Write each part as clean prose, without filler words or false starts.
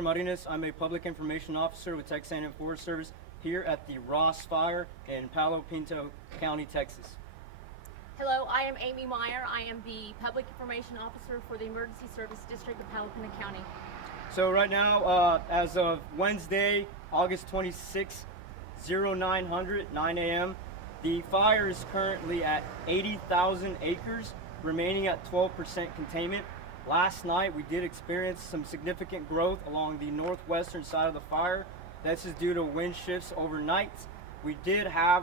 Martinez. I'm a public information officer with Texas A&M Forest Service here at the Ross Fire in Palo Pinto County, Texas. Hello, I am Amy Meyer. I am the Public Information Officer for the Emergency Service District of Palo Pinto County. So right now, as of Wednesday, August 26, 9 a.m., the fire is currently at 80,000 acres, remaining at 12% containment. Last night, we did experience some significant growth along the northwestern side of the fire. This is due to wind shifts overnight. We did have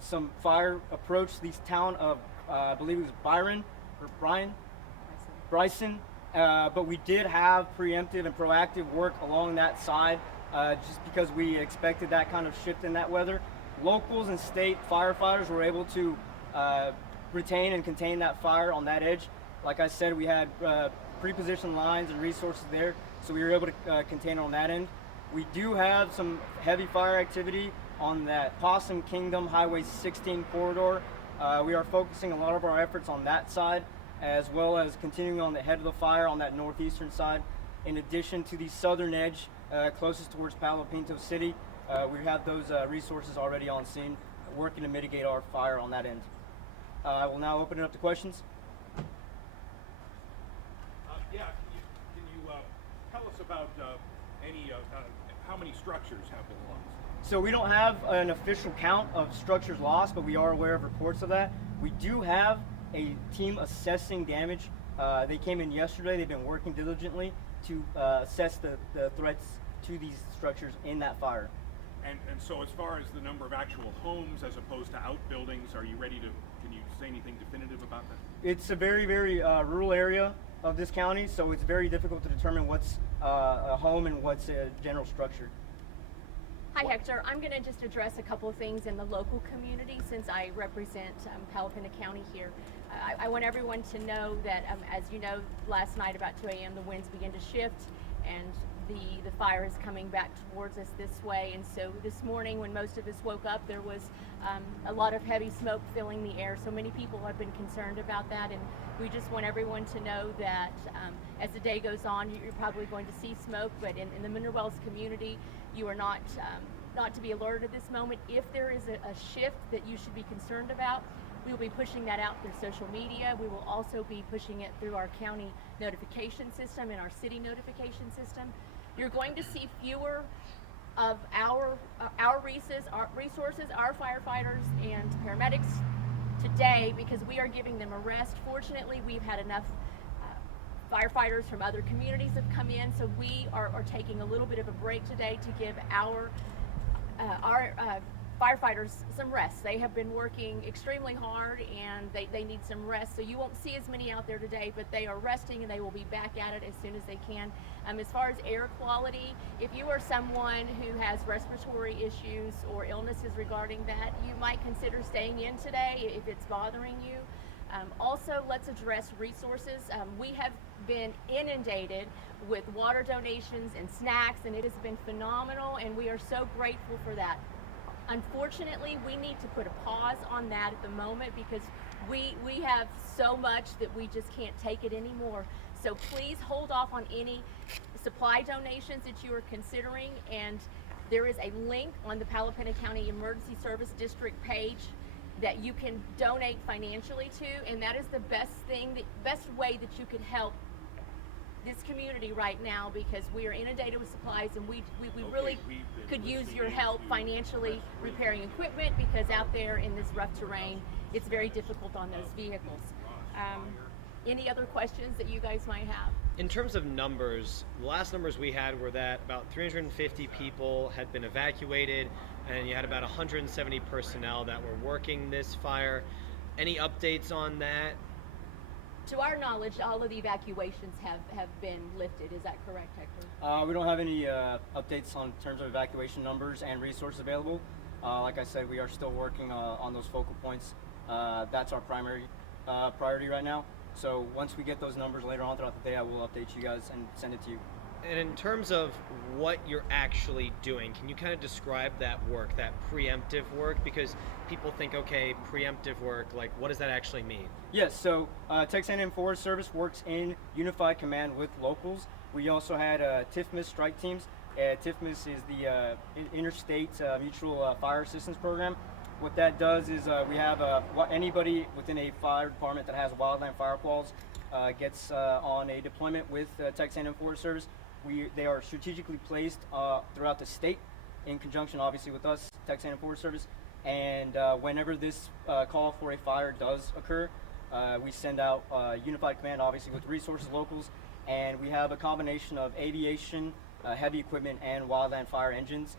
some fire approach the town of, I believe it was Bryson. But we did have preemptive and proactive work along that side just because we expected that kind of shift in that weather. Locals and state firefighters were able to retain and contain that fire on that edge. Like I said, we had pre-positioned lines and resources there, so we were able to contain it on that end. We do have some heavy fire activity on that Possum Kingdom Highway 16 corridor. We are focusing a lot of our efforts on that side, as well as continuing on the head of the fire on that northeastern side. In addition to the southern edge, closest towards Palo Pinto City, we have those resources already on scene, working to mitigate our fire on that end. I will now open it up to questions. Can you tell us about how many structures have been lost? So we don't have an official count of structures lost, but we are aware of reports of that. We do have a team assessing damage. They came in yesterday. They've been working diligently to assess the threats to these structures in that fire. And so as far as the number of actual homes as opposed to outbuildings, can you say anything definitive about that? It's a very, very rural area of this county, so it's very difficult to determine what's a home and what's a general structure. Hi Hector, I'm going to just address a couple of things in the local community since I represent Palo Pinto County here. I want everyone to know that, as you know, last night about 2 a.m. the winds began to shift and the fire is coming back towards us this way, and so this morning when most of us woke up there was a lot of heavy smoke filling the air, so many people have been concerned about that, and we just want everyone to know that as the day goes on you're probably going to see smoke, but in the Mineral Wells community you are not to be alerted at this moment. If there is a shift that you should be concerned about, we will be pushing that out through social media. We will also be pushing it through our county notification system and our city notification system. You're going to see fewer of our resources, our firefighters and paramedics today because we are giving them a rest. Fortunately, we've had enough firefighters from other communities have come in, so we are taking a little bit of a break today to give our firefighters some rest. They have been working extremely hard and they need some rest, so you won't see as many out there today, but they are resting and they will be back at it as soon as they can. As far as air quality, if you are someone who has respiratory issues or illnesses regarding that, you might consider staying in today if it's bothering you. Also, let's address resources. We have been inundated with water donations and snacks, and it has been phenomenal, and we are so grateful for that. Unfortunately, we need to put a pause on that at the moment because we have so much that we just can't take it anymore. So please hold off on any supply donations that you are considering, and there is a link on the Palo Pinto County Emergency Service District page that you can donate financially to, and that is the best way that you could help this community right now because we are inundated with supplies, and we really could use your help financially repairing equipment because out there in this rough terrain it's very difficult on those vehicles. Any other questions that you guys might have? In terms of numbers, the last numbers we had were that about 350 people had been evacuated and you had about 170 personnel that were working this fire. Any updates on that? To our knowledge, all of the evacuations have been lifted. Is that correct, Hector? We don't have any updates on terms of evacuation numbers and resources available. Like I said, we are still working on those focal points. That's our primary priority right now. So once we get those numbers later on throughout the day, I will update you guys and send it to you. And in terms of what you're actually doing, can you kind of describe that work, that preemptive work? Because people think, okay, preemptive work, like what does that actually mean? Yes, so Texas A&M Forest Service works in unified command with locals. We also had TIFMAS strike teams. TIFMAS is the Interstate Mutual Fire Assistance Program. What that does is we have anybody within a fire department that has wildland fire quals gets on a deployment with Texas A&M Forest Service. They are strategically placed throughout the state in conjunction, obviously, with us, Texas A&M Forest Service. And whenever this call for a fire does occur, we send out unified command, obviously, with resources, locals, and we have a combination of aviation, heavy equipment, and wildland fire engines.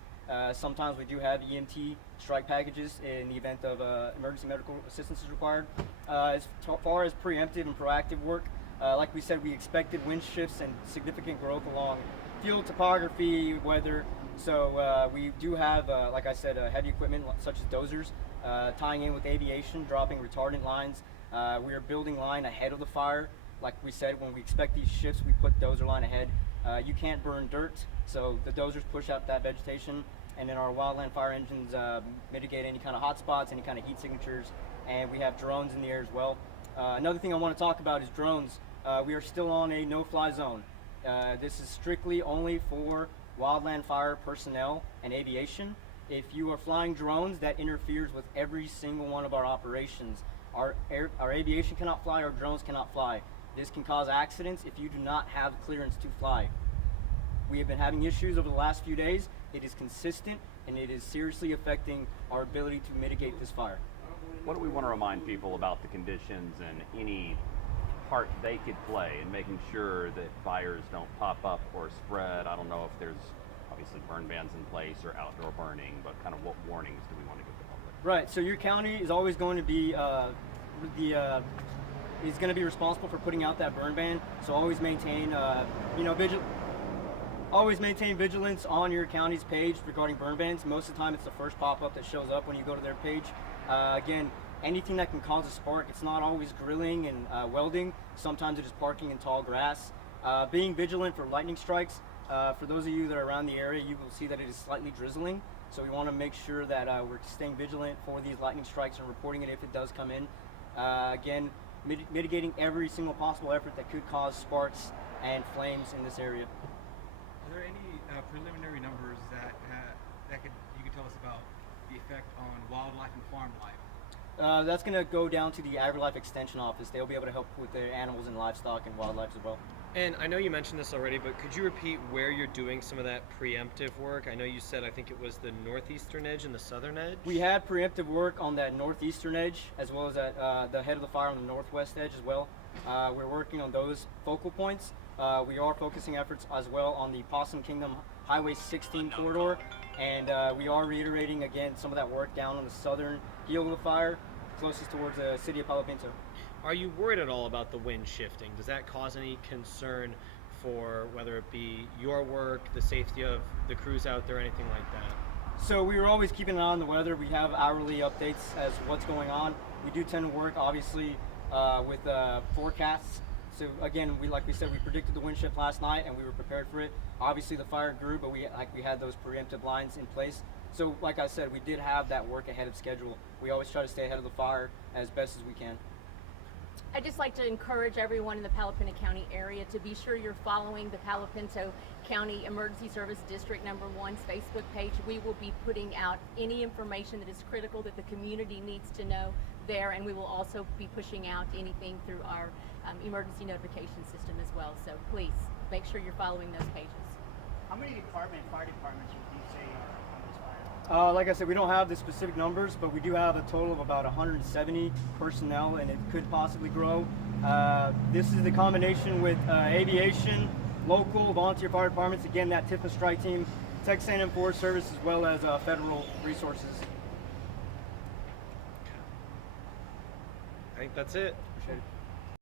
Sometimes we do have EMT strike packages in the event of emergency medical assistance is required. As far as preemptive and proactive work, like we said, we expected wind shifts and significant growth along field topography, weather. So we do have, like I said, heavy equipment such as dozers, tying in with aviation, dropping retardant lines. We are building line ahead of the fire. Like we said, when we expect these shifts, we put dozer line ahead. You can't burn dirt, so the dozers push out that vegetation, and then our wildland fire engines mitigate any kind of hot spots, any kind of heat signatures, and we have drones in the air as well. Another thing I want to talk about is drones. We are still on a no-fly zone. This is strictly only for wildland fire personnel and aviation. If you are flying drones, that interferes with every single one of our operations. Our aviation cannot fly, our drones cannot fly. This can cause accidents if you do not have clearance to fly. We have been having issues over the last few days. It is consistent, and it is seriously affecting our ability to mitigate this fire. What do we want to remind people about the conditions and any part they could play in making sure that fires don't pop up or spread? I don't know if there's obviously burn bans in place or outdoor burning, but kind of what warnings do we want to give the public? Right, so your county is always going to be is going to be responsible for putting out that burn ban. So always maintain, always maintain vigilance on your county's page regarding burn bans. Most of the time, it's the first pop-up that shows up when you go to their page. Again, anything that can cause a spark, it's not always grilling and welding. Sometimes it is parking in tall grass. Being vigilant for lightning strikes. For those of you that are around the area, you will see that it is slightly drizzling. So we want to make sure that we're staying vigilant for these lightning strikes and reporting it if it does come in. Again, mitigating every single possible effort that could cause sparks and flames in this area. Are there any preliminary numbers that you could tell us about the effect on wildlife and farm life? That's going to go down to the AgriLife Extension Office. They'll be able to help with their animals and livestock and wildlife as well. And I know you mentioned this already, but could you repeat where you're doing some of that preemptive work? I know you said, I think it was the northeastern edge and the southern edge? We had preemptive work on that northeastern edge, as well as at the head of the fire on the northwest edge as well. We're working on those focal points. We are focusing efforts as well on the Possum Kingdom Highway 16 corridor, and we are reiterating again some of that work down on the southern heel of the fire, closest towards the city of Palo Pinto. Are you worried at all about the wind shifting? Does that cause any concern for whether it be your work, the safety of the crews out there, anything like that? So we are always keeping an eye on the weather. We have hourly updates as what's going on. We do tend to work obviously with forecasts. So again, like we said, we predicted the wind shift last night and we were prepared for it. Obviously the fire grew, but we had those preemptive lines in place. So like I said, we did have that work ahead of schedule. We always try to stay ahead of the fire as best as we can. I'd just like to encourage everyone in the Palo Pinto County area to be sure you're following the Palo Pinto County Emergency Service District #1's Facebook page. We will be putting out any information that is critical that the community needs to know there, and we will also be pushing out anything through our emergency notification system as well. So please make sure you're following those pages. How many fire departments would you say are on this fire? Like I said, we don't have the specific numbers, but we do have a total of about 170 personnel, and it could possibly grow. This is the combination with aviation, local volunteer fire departments, again, that TIFMA strike team, Texas A&M Forest Service, as well as federal resources. I think that's it. Appreciate it.